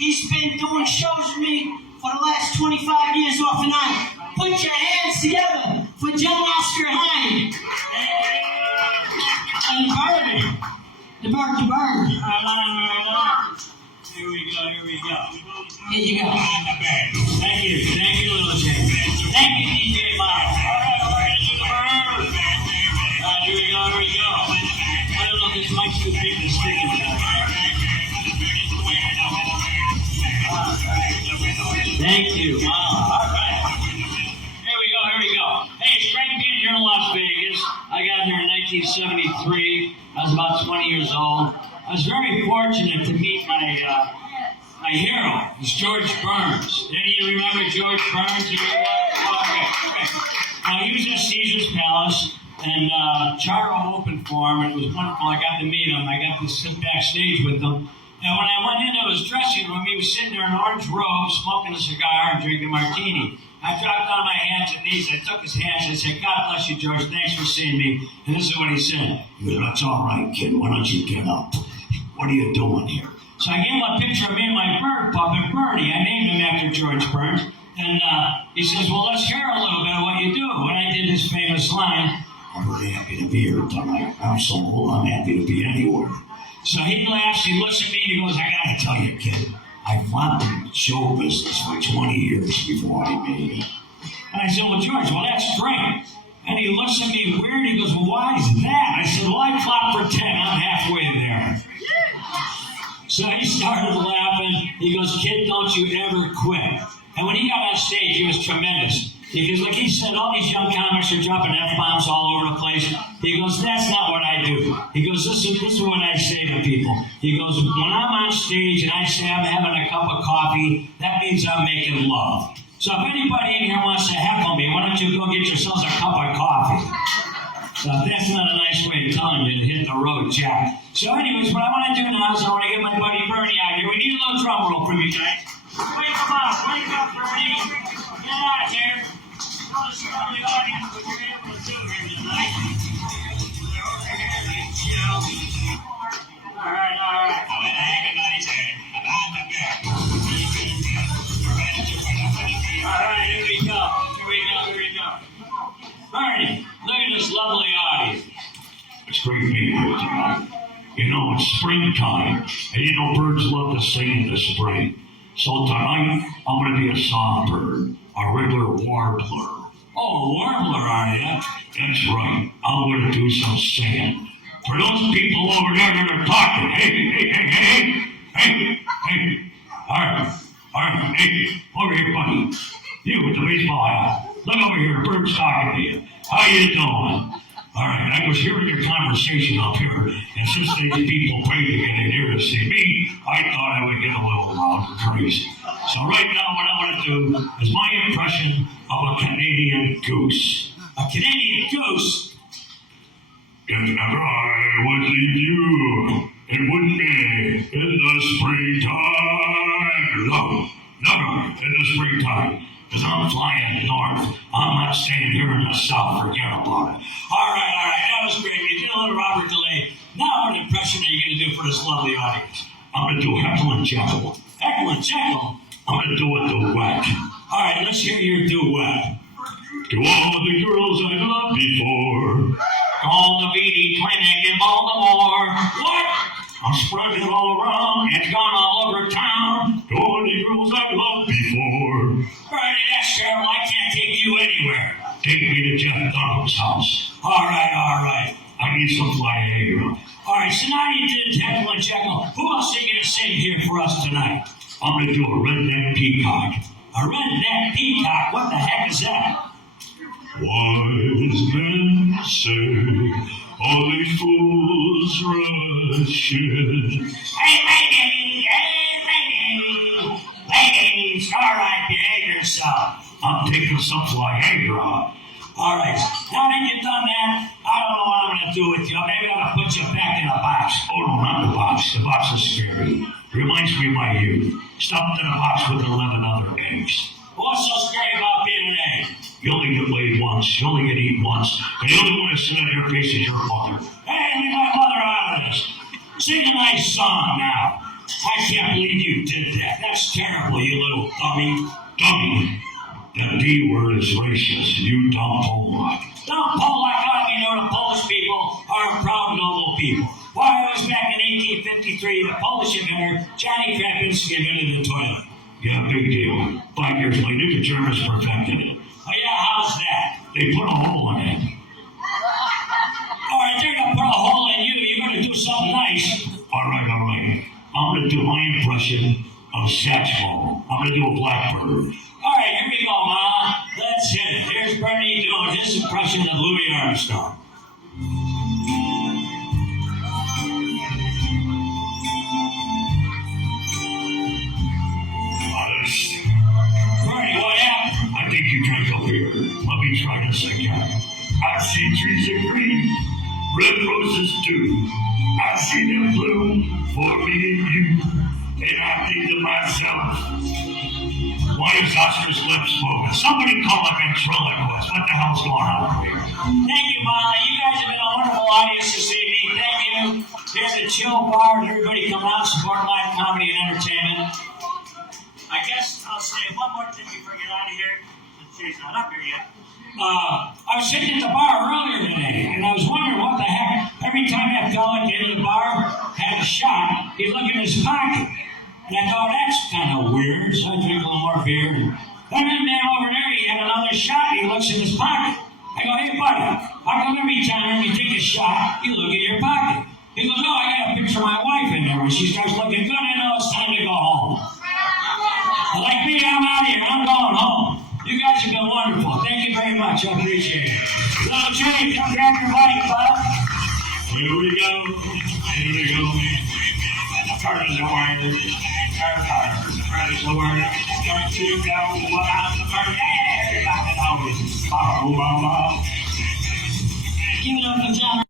He's been doing shows with me for the last 25 years off and on. Put your hands together for John Oscar Hine. And the bird. Here we go. Here you go. Thank you, Little Jay. Thank you, DJ Miles. Here we go. I don't know if this mic's too big to stick in there. Thank you. Wow. All right. Here we go. Hey, it's great being here in Las Vegas. I got here in 1973. I was about 20 years old. I was very fortunate to meet my hero. It's George Burns. Any of you remember George Burns? Okay. He was at Caesar's Palace, and Charlo opened for him. It was wonderful. I got to meet him. I got to sit backstage with him. And when I went into his dressing room, he was sitting there in an orange robe, smoking a cigar and drinking a martini. I dropped on my hands and knees. I took his hands and said, "God bless you, George. Thanks for seeing me." And this is what he said. He goes, "That's all right, kid. Why don't you get up? What are you doing here?" So I gave him a picture of me and my bird puppet, Bernie. I named him after George Burns. And he says, "Well, let's hear a little bit of what you do." And I did his famous line, "I'm really happy to be here tonight. I'm so cool. I'm happy to be anywhere." So he laughs, he looks at me, and he goes, "I gotta tell you, kid, I fought in show business for 20 years before I made it." And I said, "Well, George, that's great." And he looks at me weird, he goes, "Well, why is that?" I said, "Well, I fought for 10, I'm halfway there." So he started laughing. He goes, "Kid, don't you ever quit." And when he got on stage, he was tremendous. Because like he said, all these young comics are dropping F-bombs all over the place. He goes, "That's not what I do." He goes, this is what I say to people. He goes, "When I'm on stage and I say I'm having a cup of coffee, that means I'm making love. So if anybody in here wants to heckle me, why don't you go get yourselves a cup of coffee?" So that's not a nice way of telling you to hit the road, Jack. So anyways, what I want to do now is I want to get my buddy Bernie out here. We need a little drum roll from you guys. Wake him up, Bernie. Get out of here. Tell us you're on the audience what you're able to do here tonight. All right. I want everybody's head about the bear. All right, here we go. Bernie, look at this lovely audience. It's great being here tonight. You know, it's springtime, and you know birds love to sing in the spring. So tonight, I'm going to be a songbird, a regular warbler. Oh, a warbler, are you? That's right. I'm going to do some singing. For those people over there that are talking, hey. All right, hey, over here, buddy. You with the baseball hat. Look over here, bird's talking to you. How you doing? All right, I was hearing your conversation up here, and since these people paid to get in here to see me, I thought I would get a little loud and crazy. So right now, what I want to do is my impression of a Canadian goose. A Canadian goose? If ever I would leave you, it would be in the springtime. No, in the springtime. Because I'm flying north. I'm not staying here in the south. Forget about it. All right. That was great. You did a little Robert DeLay. Now what impression are you going to do for this lovely audience? I'm going to do Heckle and Jekyll. Heckle and Jekyll? I'm going to do a duet. All right, let's hear your duet. To all the girls I loved before. Call the BD Clinic in Baltimore. What? I'm spreading it all around. It's gone all over town. To all the girls I loved before. Bernie, that's terrible. I can't take you anywhere. Take me to Jeff Dunham's house. All right. I need some Viagra. All right, so now you did Heckle and Jekyll. Who else are you going to sing here for us tonight? I'm going to do a redneck peacock. A redneck peacock? What the heck is that? Wise men say all these fools rush in. Hey, ladies, all right, behave yourself. I'm taking some Viagra. All right, now that you've done that, I don't know what I'm going to do with you. Maybe I'm going to put you back in a box. Oh, no, not the box. The box is scary. Reminds me of my youth. Stuffed in a box with 11 other eggs. What's so scary about being an egg? You only get laid once, you only get eaten once, and the only one that's sitting on your face is your mother. Hey, leave my mother out of this. Sing my song now. I can't believe you did that. That's terrible, you little dummy. Dummy. The D word is racist. You dumb Polak. Dumb Polak ought to be known to Polish people are proud, noble people. Why, it was back in 1853, the Polish inventor, Johnny Kravitsky, invented the toilet. Yeah, big deal. 5 years later, the Germans perfected it. Oh yeah, how's that? They put a hole in it. Alright, they're gonna put a hole in you. You're gonna do something nice. Alright. I'm gonna do my impression of saxophone. I'm gonna do a blackbird. Alright, here we go, Ma. Let's hit it. Here's Bernie doing his impression of Louis Armstrong. Bernie, what happened? I think you drank up here. Let me try this again. I see trees of green, red roses too. I see them bloom for me and you. And I think to myself, why is Oscar's lips moving? Somebody call a ventriloquist. What the hell's going on here? Thank you, Molly. You guys have been a wonderful audience this evening. Thank you. Here's a chill bar, and everybody come out and support live comedy and entertainment. I guess I'll say one more thing before we get out of here. Jay's not up here yet. I was sitting at the bar earlier today, and I was wondering what the heck. Every time that fella at the end of the bar had a shot, he'd look in his pocket. And I thought, that's kind of weird, so I drink a little more beer. And then that man over there, he had another shot, and he looks in his pocket. I go, hey, buddy, how come every time you take a shot, you look in your pocket? He goes, no, I got a picture of my wife in there. When she starts looking good, I know it's time to go home. Like me, I'm out of here. I'm going home. You guys have been wonderful. Thank you very much. I appreciate it. Little Jay, come grab your bike, bud. Here we go. Here we go. Turn the wire. Turn the wire. Start to go. Out the first. Everybody knows. Give it up for John.